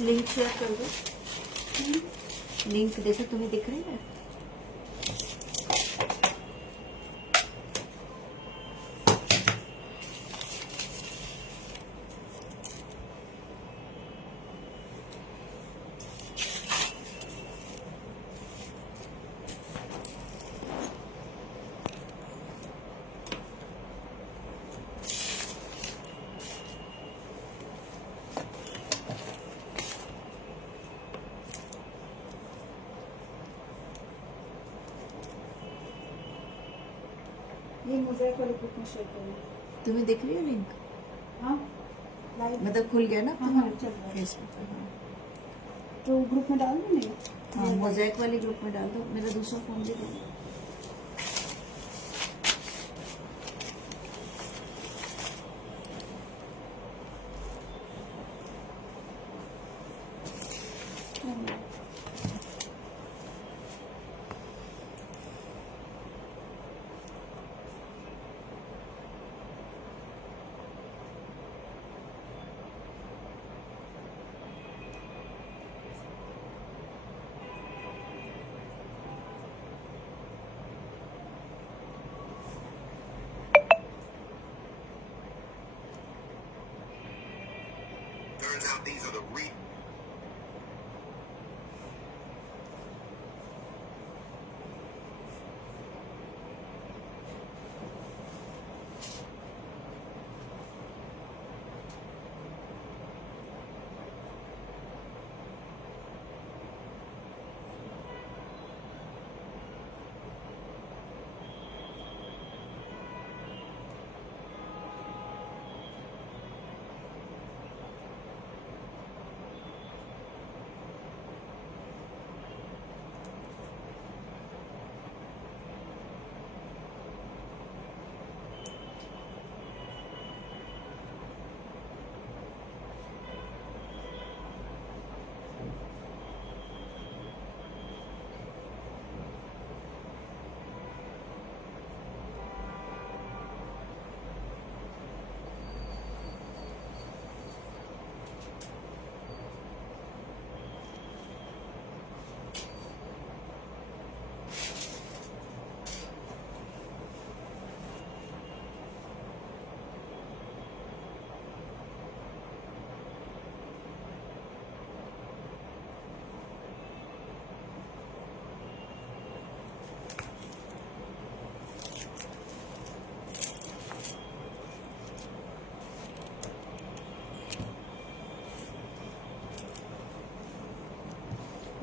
Link share कर दो। Link देखो, तुम्हें दिख रही है? ये मोज़ेक वाले ग्रुप में शेयर करें। तुम्हें दिख रही है लिंक? हाँ, लाइव मतलब खुल गया ना हाँ, तुम्हारे चल रहा है। फेसबुक पे? हाँ, तो ग्रुप में डाल दूँ नहीं? हाँ, मोज़ेक वाले ग्रुप में डाल दो। मेरा दूसरा फोन भी दो। Turns out these are the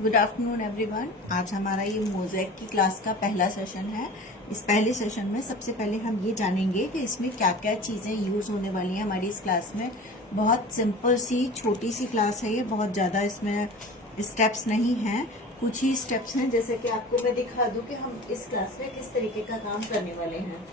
good afternoon everyone. आज हमारा ये मोज़ेक की क्लास का पहला सेशन है। इस पहले सेशन में सबसे पहले हम ये जानेंगे कि इसमें क्या क्या चीजें यूज होने वाली हैं हमारी इस क्लास में। बहुत सिंपल सी छोटी सी क्लास है ये, बहुत ज्यादा इसमें स्टेप्स नहीं हैं, कुछ ही स्टेप्स हैं। जैसे कि आपको मैं दिखा दूं कि हम इस क्लास में किस तरीके का काम करने वाले हैं।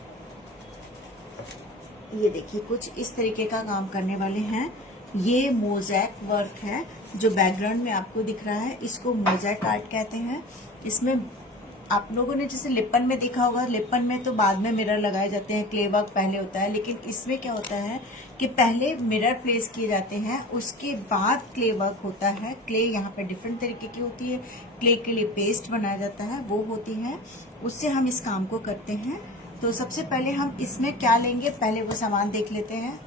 ये देखिए, कुछ इस तरीके का काम करने वाले हैं। ये मोज़ेक वर्क है जो बैकग्राउंड में आपको दिख रहा है, इसको मोज़ेक आर्ट कहते हैं। इसमें आप लोगों ने जैसे लिपन में देखा होगा, लिपन में तो बाद में मिरर लगाए जाते हैं, क्ले वर्क पहले होता है। लेकिन इसमें क्या होता है कि पहले मिरर प्लेस किए जाते हैं, उसके बाद क्ले वर्क होता है। क्ले यहाँ पे डिफरेंट तरीके की होती है। क्ले के लिए पेस्ट बनाया जाता है, वो होती है, उससे हम इस काम को करते हैं। तो सबसे पहले हम इसमें क्या लेंगे, पहले वो सामान देख लेते हैं।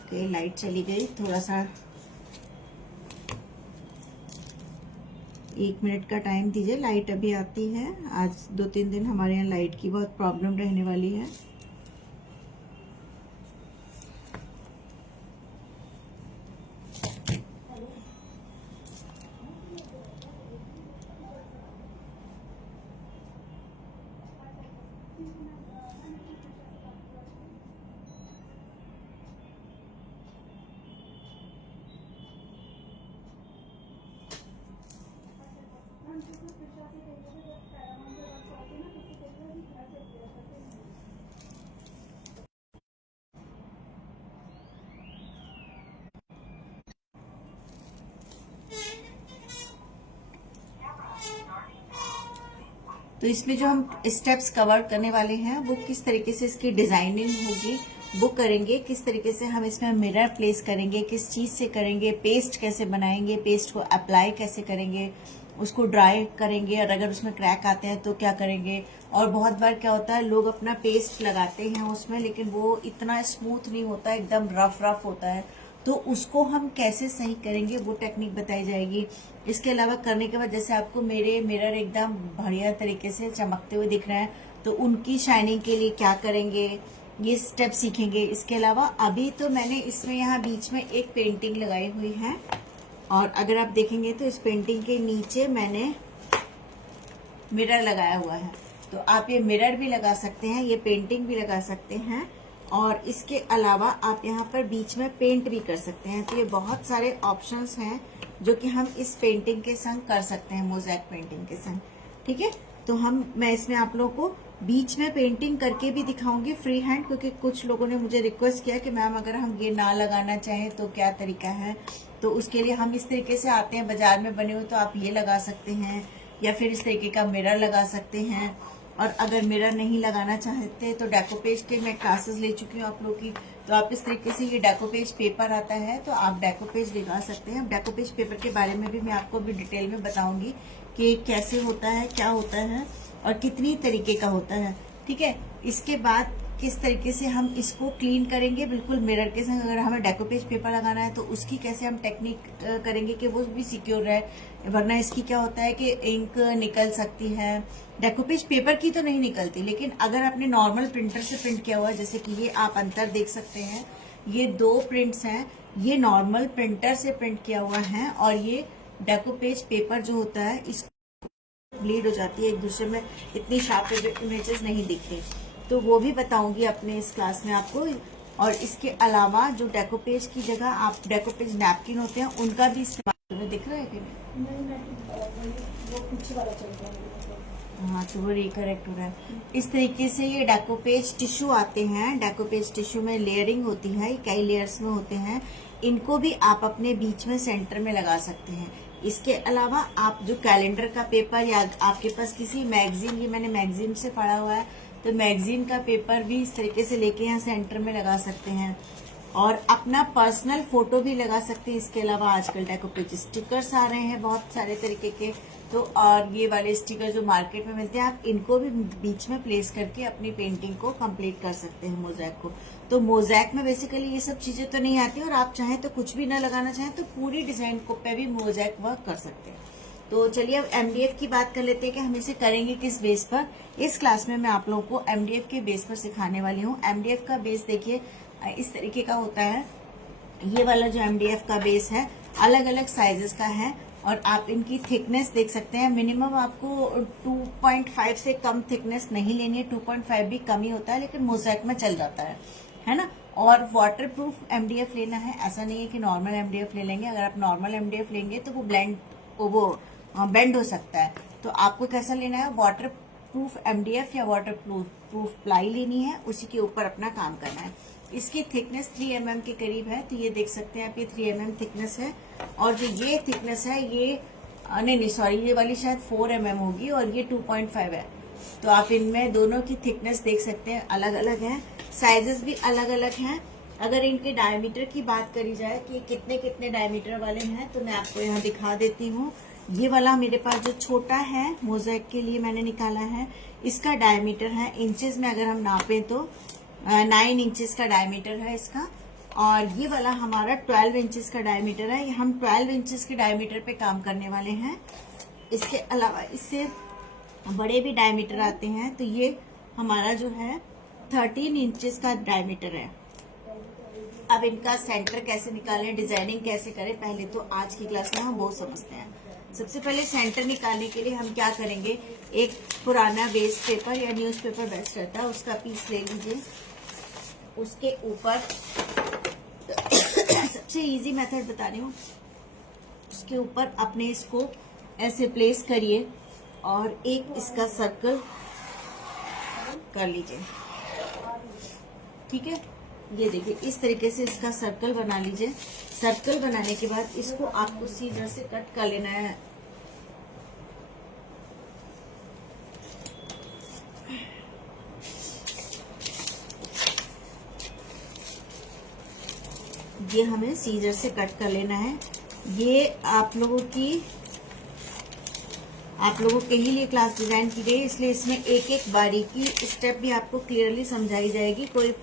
ओके, लाइट चली गई, थोड़ा सा 1 मिनट का टाइम दीजिए, लाइट अभी आती है। आज 2-3 दिन हमारे यहाँ लाइट की बहुत प्रॉब्लम रहने वाली है। तो इसमें जो हम स्टेप्स कवर करने वाले हैं वो किस तरीके से इसकी डिजाइनिंग होगी वो करेंगे, किस तरीके से हम इसमें मिरर प्लेस करेंगे, किस चीज से करेंगे, पेस्ट कैसे बनाएंगे, पेस्ट को अप्लाई कैसे करेंगे, उसको ड्राई करेंगे, और अगर उसमें क्रैक आते हैं तो क्या करेंगे। और बहुत बार क्या होता है, लोग अपना पेस्ट लगाते हैं उसमें, लेकिन वो इतना स्मूथ नहीं होता, एकदम रफ रफ होता है, तो उसको हम कैसे सही करेंगे वो टेक्निक बताई जाएगी। इसके अलावा करने के बाद जैसे आपको मेरे मिरर एकदम बढ़िया तरीके से चमकते हुए दिख रहे हैं, तो उनकी शाइनिंग के लिए क्या करेंगे, ये स्टेप सीखेंगे। इसके अलावा अभी तो मैंने इसमें यहाँ बीच में एक पेंटिंग लगाई हुई है, और अगर आप देखेंगे तो इस पेंटिंग के नीचे मैंने मिरर लगाया हुआ है, तो आप ये मिरर भी लगा सकते हैं, ये पेंटिंग भी लगा सकते हैं, और इसके अलावा आप यहाँ पर बीच में पेंट भी कर सकते हैं। तो ये बहुत सारे ऑप्शंस हैं जो कि हम इस पेंटिंग के संग कर सकते हैं, मोज़ेक पेंटिंग के संग। ठीक है, तो मैं इसमें आप लोगों को बीच में पेंटिंग करके भी दिखाऊंगी फ्री हैंड, क्योंकि कुछ लोगों ने मुझे रिक्वेस्ट किया कि मैम अगर हम ये ना लगाना चाहें तो क्या तरीका है। तो उसके लिए हम इस तरीके से आते हैं, बाजार में बने हुए, तो आप ये लगा सकते हैं, या फिर इस तरीके का मिरर लगा सकते हैं। और अगर मिरर नहीं लगाना चाहते तो डेकोपेज के मैं क्लासेस ले चुकी हूँ आप लोग की, तो आप इस तरीके से ये डेकोपेज पेपर आता है, तो आप डेकोपेज लगा सकते हैं। डेकोपेज पेपर के बारे में भी मैं आपको भी डिटेल में बताऊंगी कि कैसे होता है, क्या होता है, और कितनी तरीके का होता है। ठीक है, इसके बाद किस तरीके से हम इसको क्लीन करेंगे बिल्कुल मिरर के संग। अगर हमें डेकोपेज पेपर लगाना है तो उसकी कैसे हम टेक्निक करेंगे कि वो भी सिक्योर रहे, वरना इसकी क्या होता है कि इंक निकल सकती है। डेकोपेज पेपर की तो नहीं निकलती, लेकिन अगर आपने नॉर्मल प्रिंटर से प्रिंट किया हुआ है, जैसे कि ये आप अंतर देख सकते हैं, ये 2 प्रिंट्स हैं, ये नॉर्मल प्रिंटर से प्रिंट किया हुआ है, और ये डेकोपेज पेपर जो होता है इस ब्लीड हो जाती है एक दूसरे में, इतनी शार्प इमेजेस नहीं दिखती, तो वो भी बताऊंगी अपने इस क्लास में आपको। और इसके अलावा जो डेकोपेज की जगह आप डेकोपेज नैपकिन होते हैं उनका भी इस्तेमाल, दिख रहा है कि नहीं, वो पीछे वाला चल रहा है। हाँ, तो वो रिकरेक्ट हो रहा है। इस तरीके से ये डेकोपेज टिश्यू आते हैं, डेकोपेज टिश्यू में लेयरिंग होती है, कई लेयर्स में होते हैं, इनको भी आप अपने बीच में सेंटर में लगा सकते हैं। इसके अलावा आप जो कैलेंडर का पेपर, या आपके पास किसी मैगजीन, ये मैंने मैगजीन से पढ़ा हुआ है, तो मैगजीन का पेपर भी इस तरीके से लेके यहाँ सेंटर में लगा सकते हैं, और अपना पर्सनल फोटो भी लगा सकते हैं। इसके अलावा आजकल डेकोपेज स्टिकर्स आ रहे हैं बहुत सारे तरीके के, तो और ये वाले स्टिकर जो मार्केट में मिलते हैं, आप इनको भी बीच में प्लेस करके अपनी पेंटिंग को कंप्लीट कर सकते हैं, मोज़ेक को। तो मोज़ेक में बेसिकली ये सब चीजें तो नहीं आती, और आप चाहें तो कुछ भी ना लगाना चाहें तो पूरी डिजाइन को पे भी मोज़ेक वर्क कर सकते हैं। तो चलिए अब एमडीएफ की बात कर लेते हैं कि हम इसे करेंगे किस बेस पर। इस क्लास में मैं आप लोगों को एमडीएफ के बेस पर सिखाने वाली हूँ। एमडीएफ का बेस देखिए इस तरीके का होता है। ये वाला जो एमडीएफ का बेस है अलग अलग साइजेस का है, और आप इनकी थिकनेस देख सकते हैं। मिनिमम आपको 2.5 से कम थिकनेस नहीं लेनी है, 2.5 भी कम ही होता है, लेकिन मोज़ेक में चल जाता है ना। और वाटरप्रूफ एमडीएफ लेना है, ऐसा नहीं है कि नॉर्मल एमडीएफ ले लेंगे। अगर आप नॉर्मल एमडीएफ लेंगे तो वो बेंड हो सकता है। तो आपको कैसा लेना है, वाटर प्रूफ एमडीएफ या वाटर प्रूफ प्लाई लेनी है, उसी के ऊपर अपना काम करना है। इसकी थिकनेस 3 mm के करीब है, तो ये देख सकते हैं आप, ये 3 mm थिकनेस है। और जो ये थिकनेस है ये नहीं सॉरी, ये वाली शायद 4 mm होगी, और ये 2.5 है। तो आप इनमें दोनों की थिकनेस देख सकते हैं अलग अलग है, साइजेस भी अलग अलग हैं। अगर इनके डायमीटर की बात करी जाए कि कितने कितने डायमीटर वाले हैं, तो मैं आपको यहाँ दिखा देती हूँ। ये वाला मेरे पास जो छोटा है मोज़ेक के लिए मैंने निकाला है, इसका डायमीटर है इंचेस में, अगर हम नापें तो 9 इंचेस का डायमीटर है इसका। और ये वाला हमारा 12 इंचेस का डायमीटर है। हम 12 इंचेस के डायमीटर पे काम करने वाले हैं। इसके अलावा इससे बड़े भी डायमीटर आते हैं, तो ये हमारा जो है 13 इंचेस का डायमीटर है। अब इनका सेंटर कैसे निकालें, डिजाइनिंग कैसे करें, पहले तो आज की क्लास में हम वो समझते हैं। सबसे पहले सेंटर निकालने के लिए हम क्या करेंगे, एक पुराना बेस पेपर या न्यूज़पेपर बेस्ट रहता है, उसका पीस ले लीजिए। उसके ऊपर सबसे इजी मेथड बता रही हूँ, उसके ऊपर अपने इसको ऐसे प्लेस करिए और एक इसका सर्कल कर लीजिए। ठीक है, ये देखिए इस तरीके से इसका सर्कल बना लीजिए। सर्कल बनाने के बाद इसको आपको सीजर से कट कर लेना है। ये हमें सीजर से कट कर लेना है। ये आप लोगों के ही लिए क्लास डिजाइन की गई, इसलिए इसमें एक एक बारीकी स्टेप भी आपको क्लियरली समझाई जाएगी। कोई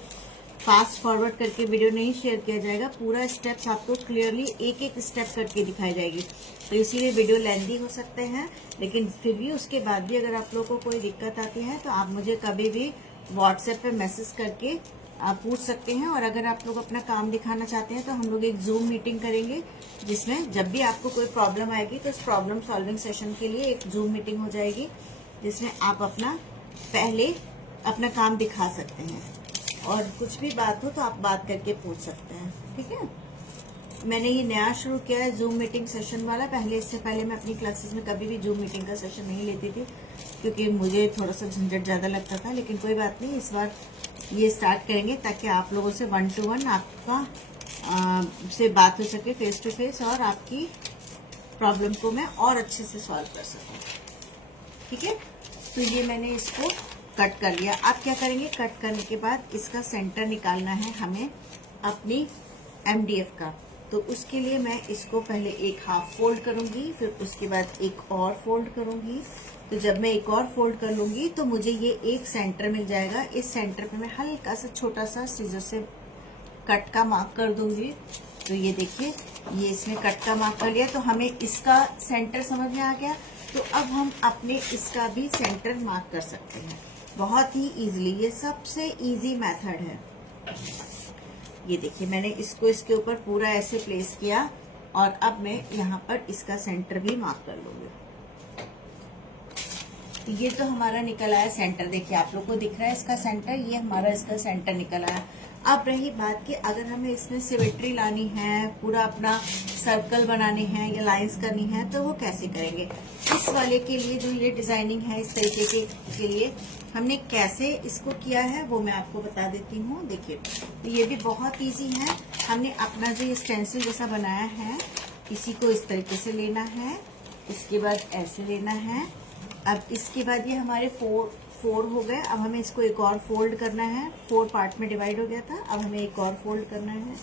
फास्ट फॉरवर्ड करके वीडियो नहीं शेयर किया जाएगा, पूरा स्टेप्स आपको क्लियरली एक एक स्टेप करके दिखाई जाएगी। तो इसीलिए वीडियो लेंथी हो सकते हैं, लेकिन फिर भी उसके बाद भी अगर आप लोगों को कोई दिक्कत आती है तो आप मुझे कभी भी व्हाट्सएप पे मैसेज करके आप पूछ सकते हैं। और अगर आप लोग अपना काम दिखाना चाहते हैं तो हम लोग एक जूम मीटिंग करेंगे, जिसमें जब भी आपको कोई प्रॉब्लम आएगी तो इस प्रॉब्लम सॉल्विंग सेशन के लिए एक जूम मीटिंग हो जाएगी, जिसमें आप पहले अपना काम दिखा सकते हैं और कुछ भी बात हो तो आप बात करके पूछ सकते हैं। ठीक है, मैंने ये नया शुरू किया है जूम मीटिंग सेशन वाला। इससे पहले मैं अपनी क्लासेस में कभी भी जूम मीटिंग का सेशन नहीं लेती थी, क्योंकि मुझे थोड़ा सा झंझट ज्यादा लगता था। लेकिन कोई बात नहीं, इस बार ये स्टार्ट करेंगे ताकि आप लोगों से 1 to 1 आपका से बात हो सके, फेस टू फेस, और आपकी प्रॉब्लम को मैं और अच्छे से सॉल्व कर सकूं। ठीक है, तो ये मैंने इसको कट कर लिया। आप क्या करेंगे, कट करने के बाद इसका सेंटर निकालना है हमें अपनी MDF का। तो उसके लिए मैं इसको पहले एक हाफ फोल्ड करूंगी, फिर उसके बाद एक और फोल्ड करूंगी। तो जब मैं एक और फोल्ड कर लूंगी तो मुझे ये एक सेंटर मिल जाएगा। इस सेंटर पे मैं हल्का सा छोटा सा सीजर से कट का मार्क कर दूंगी। तो ये देखिए, ये इसमें कट का मार्क कर लिया, तो हमें इसका सेंटर समझ में आ गया। तो अब हम अपने इसका भी सेंटर मार्क कर सकते हैं बहुत ही इजीली। ये सबसे इजी मेथड है। ये देखिए, मैंने इसको इसके ऊपर पूरा ऐसे प्लेस किया और अब मैं यहाँ पर इसका सेंटर भी मार्क कर लूंगी। तो ये तो हमारा निकल आया सेंटर। देखिए, आप लोग को दिख रहा है इसका सेंटर, ये हमारा इसका सेंटर निकल आया। अब रही बात कि अगर हमें इसमें सिमेट्री लानी है, पूरा अपना सर्कल बनाने हैं या लाइंस करनी है, तो वो कैसे करेंगे। इस वाले के लिए जो ये डिजाइनिंग है इस तरीके के लिए हमने कैसे इसको किया है वो मैं आपको बता देती हूँ। देखिए, तो ये भी बहुत इजी है। हमने अपना जो ये स्टेंसिल जैसा बनाया है, इसी को इस तरीके से लेना है, इसके बाद ऐसे लेना है। अब इसके बाद ये हमारे फोर हो गए। अब हमें इसको एक और फोल्ड करना है। 4 पार्ट में डिवाइड हो गया था, अब हमें एक और फोल्ड करना है,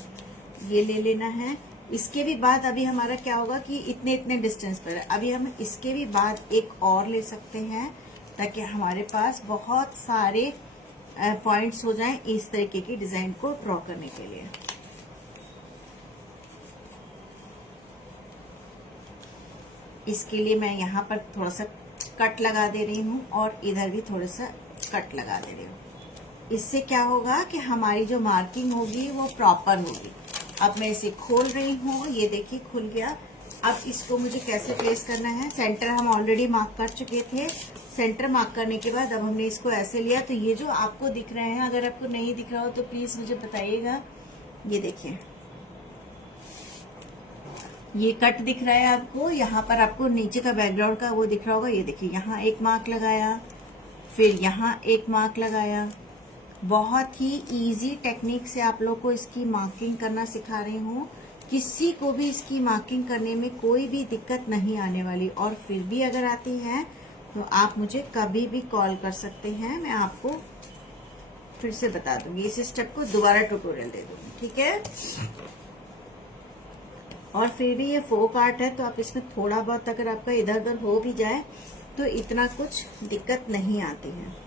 ये ले लेना है। इसके भी बाद अभी हमारा क्या होगा कि इतने इतने डिस्टेंस पर है, अभी हम इसके भी बाद एक और ले सकते हैं, ताकि हमारे पास बहुत सारे पॉइंट्स हो जाएं इस तरीके की डिजाइन को ड्रॉ करने के लिए। इसके लिए मैं यहाँ पर थोड़ा सा कट लगा दे रही हूँ और इधर भी थोड़ा सा कट लगा दे रही हूँ। इससे क्या होगा कि हमारी जो मार्किंग होगी वो प्रॉपर होगी। अब मैं इसे खोल रही हूँ, ये देखिए खुल गया। अब इसको मुझे कैसे प्लेस करना है, सेंटर हम ऑलरेडी मार्क कर चुके थे। सेंटर मार्क करने के बाद अब हमने इसको ऐसे लिया। तो ये जो आपको दिख रहे हैं, अगर आपको नहीं दिख रहा हो तो प्लीज मुझे बताइएगा। ये देखिए, ये कट दिख रहा है आपको, यहाँ पर आपको नीचे का बैकग्राउंड का वो दिख रहा होगा। ये देखिए, यहाँ एक मार्क लगाया, फिर यहाँ एक मार्क लगाया। बहुत ही इजी टेक्निक से आप लोग को इसकी मार्किंग करना सिखा रही हूँ। किसी को भी इसकी मार्किंग करने में कोई भी दिक्कत नहीं आने वाली, और फिर भी अगर आती है तो आप मुझे कभी भी कॉल कर सकते हैं। मैं आपको फिर से बता दूंगी, इस स्टेप को दोबारा ट्यूटोरियल दे दूंगी। ठीक है, और फिर भी ये फोक आर्ट है, तो आप इसमें थोड़ा बहुत अगर आपका इधर उधर हो भी जाए तो इतना कुछ दिक्कत नहीं आती है।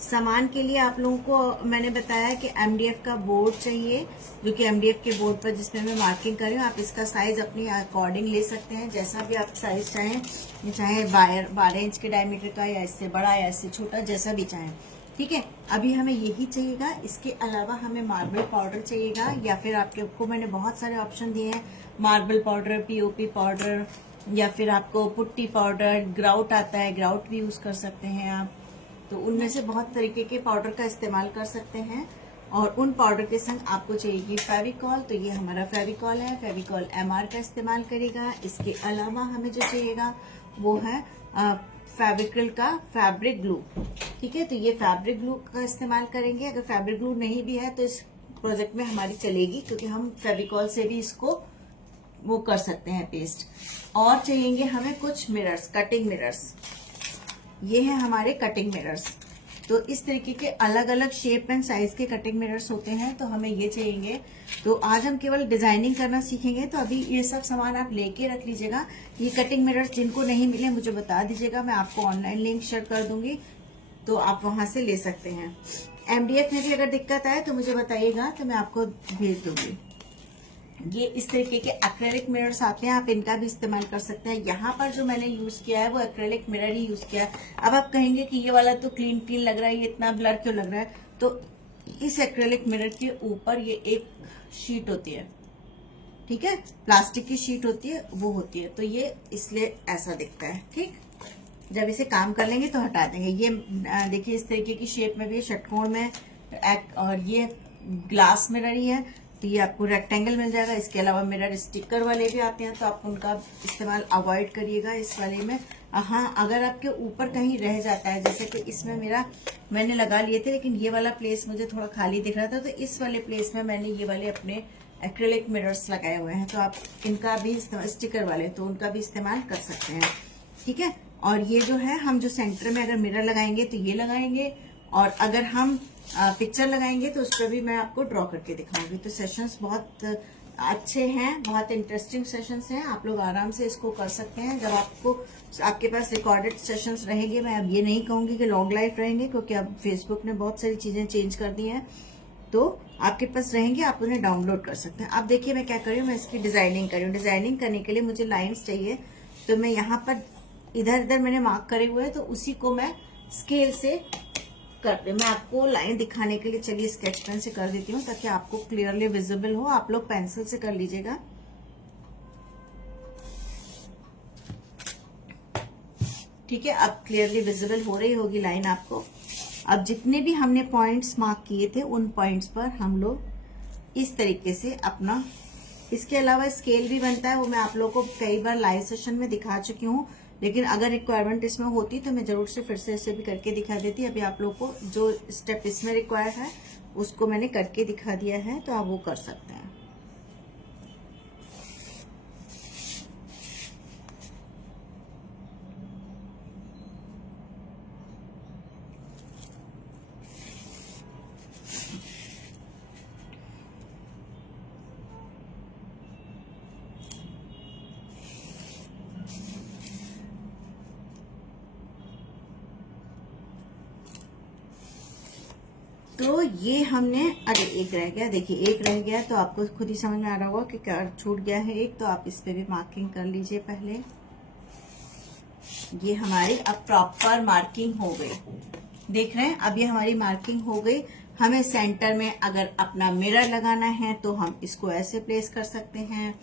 सामान के लिए आप लोगों को मैंने बताया कि MDF का बोर्ड चाहिए, जो कि MDF के बोर्ड पर जिसमें मैं मार्किंग कर रही हूँ, आप इसका साइज अपने अकॉर्डिंग ले सकते हैं, जैसा भी आप साइज चाहें, चाहे 12 इंच के डायमीटर का, या इससे बड़ा या इससे छोटा, जैसा भी चाहें। ठीक है, अभी हमें यही चाहिएगा। इसके अलावा हमें मार्बल पाउडर चाहिएगा, या फिर आपको मैंने बहुत सारे ऑप्शन दिए हैं, मार्बल पाउडर, POP पाउडर, या फिर आपको पुट्टी पाउडर, ग्राउट आता है, ग्राउट भी यूज कर सकते हैं आप। तो उनमें से बहुत तरीके के पाउडर का इस्तेमाल कर सकते हैं। और उन पाउडर के संग आपको चाहिए फेविकॉल। तो ये हमारा फेविकॉल है, फेविकॉल MR का इस्तेमाल करेगा। इसके अलावा हमें जो चाहिएगा वो है फेविक्रल का फैब्रिक ग्लू। ठीक है, तो ये फैब्रिक ग्लू का इस्तेमाल करेंगे। अगर फैब्रिक ग्लू नहीं भी है तो इस प्रोजेक्ट में हमारी चलेगी, क्योंकि हम फेविकॉल से भी इसको वो कर सकते हैं पेस्ट। और चाहिए हमें कुछ मिरर्स, कटिंग मिरर्स। ये है हमारे कटिंग मिरर्स। तो इस तरीके के अलग अलग शेप एंड साइज के कटिंग मिरर्स होते हैं, तो हमें ये चाहिए। तो आज हम केवल डिजाइनिंग करना सीखेंगे, तो अभी ये सब सामान आप लेके रख लीजिएगा। ये कटिंग मिरर्स जिनको नहीं मिले मुझे बता दीजिएगा, मैं आपको ऑनलाइन लिंक शेयर कर दूंगी, तो आप वहां से ले सकते हैं। MDF में भी अगर दिक्कत आए तो मुझे बताइएगा, तो मैं आपको भेज दूंगी। ये इस तरीके के एक्रेलिक मिरर्स आते हैं, आप इनका भी इस्तेमाल कर सकते हैं। यहाँ पर जो मैंने यूज किया है वो एक्रेलिक मिरर ही यूज किया है। अब आप कहेंगे कि ये वाला तो क्लीन क्लीन लग रहा है, ये इतना ब्लर क्यों लग रहा है? तो इस एक्रेलिक मिरर के ऊपर ये एक शीट होती है, ठीक है, प्लास्टिक की शीट होती है, वो होती है, तो ये इसलिए ऐसा दिखता है। ठीक, जब इसे काम कर लेंगे तो हटा देंगे। ये देखिए इस तरीके की शेप में भी, षटकोण में, और ये ग्लास मिरर ही है, तो ये आपको रेक्टेंगल मिल जाएगा। इसके अलावा मिरर स्टिकर वाले भी आते हैं, तो आप उनका इस्तेमाल अवॉइड करिएगा इस वाले में। हाँ, अगर आपके ऊपर कहीं रह जाता है, जैसे कि इसमें मैंने लगा लिए थे, लेकिन ये वाला प्लेस मुझे थोड़ा खाली दिख रहा था, तो इस वाले प्लेस में मैंने ये वाले अपने एक्रिलिक मिरर्स लगाए हुए हैं, तो आप इनका भी स्टिकर वाले, तो उनका भी इस्तेमाल कर सकते हैं। ठीक है, और ये जो है, हम जो सेंटर में अगर मिरर लगाएंगे तो ये लगाएंगे, और अगर हम पिक्चर लगाएंगे तो उस पर भी मैं आपको ड्रॉ करके दिखाऊंगी। तो सेशंस बहुत अच्छे हैं, बहुत इंटरेस्टिंग सेशंस हैं, आप लोग आराम से इसको कर सकते हैं। जब आपके पास रिकॉर्डेड सेशंस रहेंगे, मैं अब ये नहीं कहूंगी कि लॉन्ग लाइफ रहेंगे, क्योंकि अब फेसबुक ने बहुत सारी चीजें चेंज कर दी हैं, तो आपके पास रहेंगे, आप उन्हें डाउनलोड कर सकते हैं। अब देखिए मैं क्या कर रही हूँ, मैं इसकी डिजाइनिंग कर रही हूँ। डिजाइनिंग करने के लिए मुझे लाइन्स चाहिए, तो मैं यहाँ पर इधर इधर मैंने मार्क करे हुए हैं, तो उसी को मैं स्केल से करते, मैं आपको लाइन दिखाने के लिए चलिए स्केच पेन से कर देती हूँ, ताकि आपको क्लियरली विजिबल हो। आप लोग पेंसिल से कर लीजिएगा। ठीक है, अब क्लियरली विजिबल हो रही होगी लाइन आपको। अब जितने भी हमने पॉइंट्स मार्क किए थे, उन पॉइंट्स पर हम लोग इस तरीके से अपना, इसके अलावा स्केल भी बनता है, वो मैं आप लोगों को कई बार लाइव सेशन में दिखा चुकी हूँ, लेकिन अगर रिक्वायरमेंट इसमें होती तो मैं जरूर से फिर से इसे भी करके दिखा देती। अभी आप लोगों को जो स्टेप इसमें रिक्वायर है उसको मैंने करके दिखा दिया है, तो आप वो कर सकते हैं। तो ये हमने, अरे एक रह गया, देखिए एक रह गया, तो आपको खुद ही समझ में आ रहा होगा कि क्या छूट गया है एक, तो आप इस पे भी मार्किंग कर लीजिए पहले। ये हमारी अब प्रॉपर मार्किंग हो गई, देख रहे हैं, अब ये हमारी मार्किंग हो गई। हमें सेंटर में अगर अपना मिरर लगाना है तो हम इसको ऐसे प्लेस कर सकते हैं,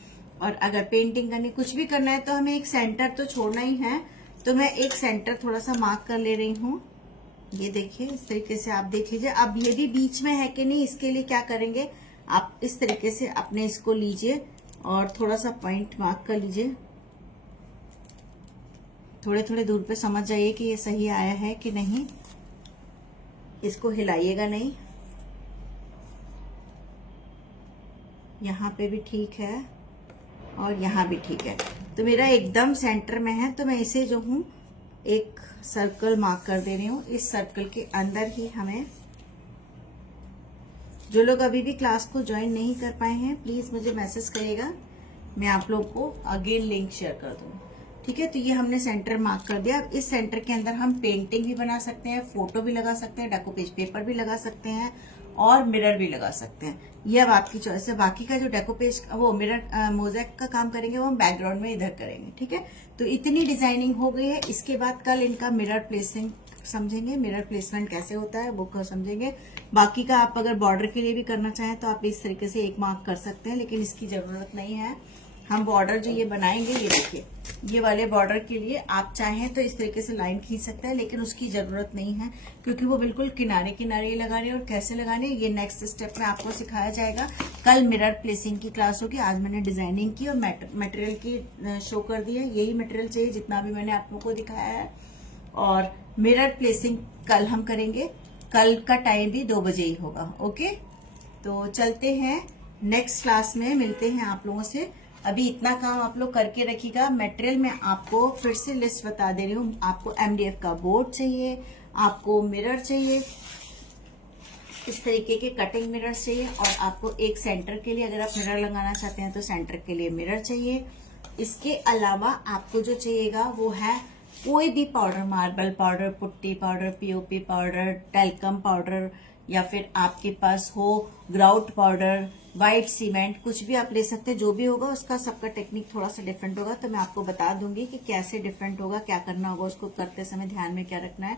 और अगर पेंटिंग करनी, कुछ भी करना है, तो हमें एक सेंटर तो छोड़ना ही है। तो मैं एक सेंटर थोड़ा सा मार्क कर ले रही हूँ, ये देखिए इस तरीके से आप देख लीजिए। अब ये भी बीच में है कि नहीं, इसके लिए क्या करेंगे, आप इस तरीके से अपने इसको लीजिए और थोड़ा सा पॉइंट मार्क कर लीजिए। थोड़े थोड़े दूर पे समझ जाइए कि ये सही आया है कि नहीं, इसको हिलाइएगा नहीं। यहाँ पे भी ठीक है और यहाँ भी ठीक है, तो मेरा एकदम सेंटर में है, तो मैं इसे जो हूँ एक सर्कल मार्क कर दे रही हूँ। इस सर्कल के अंदर ही हमें, जो लोग अभी भी क्लास को ज्वाइन नहीं कर पाए हैं, प्लीज मुझे मैसेज करिएगा, मैं आप लोग को अगेन लिंक शेयर कर दूंगी। ठीक है, तो ये हमने सेंटर मार्क कर दिया। अब इस सेंटर के अंदर हम पेंटिंग भी बना सकते हैं, फोटो भी लगा सकते हैं, डेकोपेज पेपर भी लगा सकते हैं, और मिरर भी लगा सकते हैं। ये अब आपकी चॉइस है। बाकी का जो डेकोपेज, वो मिरर मोज़ेक का काम करेंगे, वो हम बैकग्राउंड में इधर करेंगे। ठीक है, तो इतनी डिजाइनिंग हो गई है। इसके बाद कल इनका मिरर प्लेसिंग समझेंगे, मिरर प्लेसमेंट कैसे होता है वो समझेंगे। बाकी का आप अगर बॉर्डर के लिए भी करना चाहें तो आप इस तरीके से एक मार्क कर सकते हैं, लेकिन इसकी जरूरत नहीं है। हम बॉर्डर जो ये बनाएंगे, ये देखिए, ये वाले बॉर्डर के लिए आप चाहें तो इस तरीके से लाइन खींच सकते हैं, लेकिन उसकी जरूरत नहीं है, क्योंकि वो बिल्कुल किनारे किनारे लगाने, और कैसे लगाने ये नेक्स्ट स्टेप में आपको सिखाया जाएगा। कल मिरर प्लेसिंग की क्लास होगी। आज मैंने डिजाइनिंग की और मटेरियल की शो कर दी है। यही मटेरियल चाहिए जितना भी मैंने आप लोगों को दिखाया है, और मिरर प्लेसिंग कल हम करेंगे। कल का टाइम भी 2 बजे ही होगा। ओके, तो चलते हैं नेक्स्ट क्लास में, मिलते हैं आप लोगों से अभी इतना काम आप लोग करके रखिएगा। मटेरियल में आपको फिर से लिस्ट बता दे रही हूँ। आपको MDF का बोर्ड चाहिए, आपको मिरर चाहिए, इस तरीके के कटिंग मिरर चाहिए, और आपको एक सेंटर के लिए, अगर आप मिरर लगाना चाहते हैं तो सेंटर के लिए मिरर चाहिए। इसके अलावा आपको जो चाहिएगा वो है कोई भी powder, marble powder, putty powder, POP powder, talcum powder, या फिर आपके पास हो ग्राउट पाउडर, व्हाइट सीमेंट, कुछ भी आप ले सकते हैं। जो भी होगा उसका सबका टेक्निक थोड़ा सा डिफरेंट होगा, तो मैं आपको बता दूंगी कि कैसे डिफरेंट होगा, क्या करना होगा, उसको करते समय ध्यान में क्या रखना है।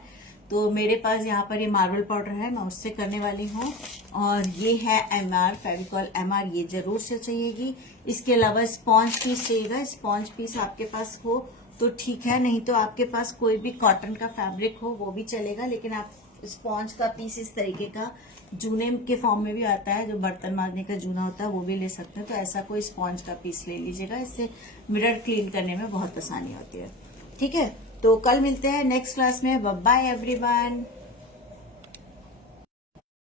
तो मेरे पास यहाँ पर ये मार्बल पाउडर है, मैं उससे करने वाली हूँ। और ये है MR, फेविकॉल MR, ये जरूर से चाहिएगी। इसके अलावा स्पॉन्ज पीस चाहिएगा। स्पॉन्ज पीस आपके पास हो तो ठीक है, नहीं तो आपके पास कोई भी कॉटन का फैब्रिक हो वो भी चलेगा, लेकिन आप स्पॉन्ज का पीस इस तरीके का जूने के फॉर्म में भी आता है, जो बर्तन मांजने का जूना होता है, वो भी ले सकते हैं। तो ऐसा कोई स्पॉन्ज का पीस ले लीजिएगा, इससे मिरर क्लीन करने में बहुत आसानी होती है। ठीक है, तो कल मिलते हैं नेक्स्ट क्लास में। Bye bye everyone.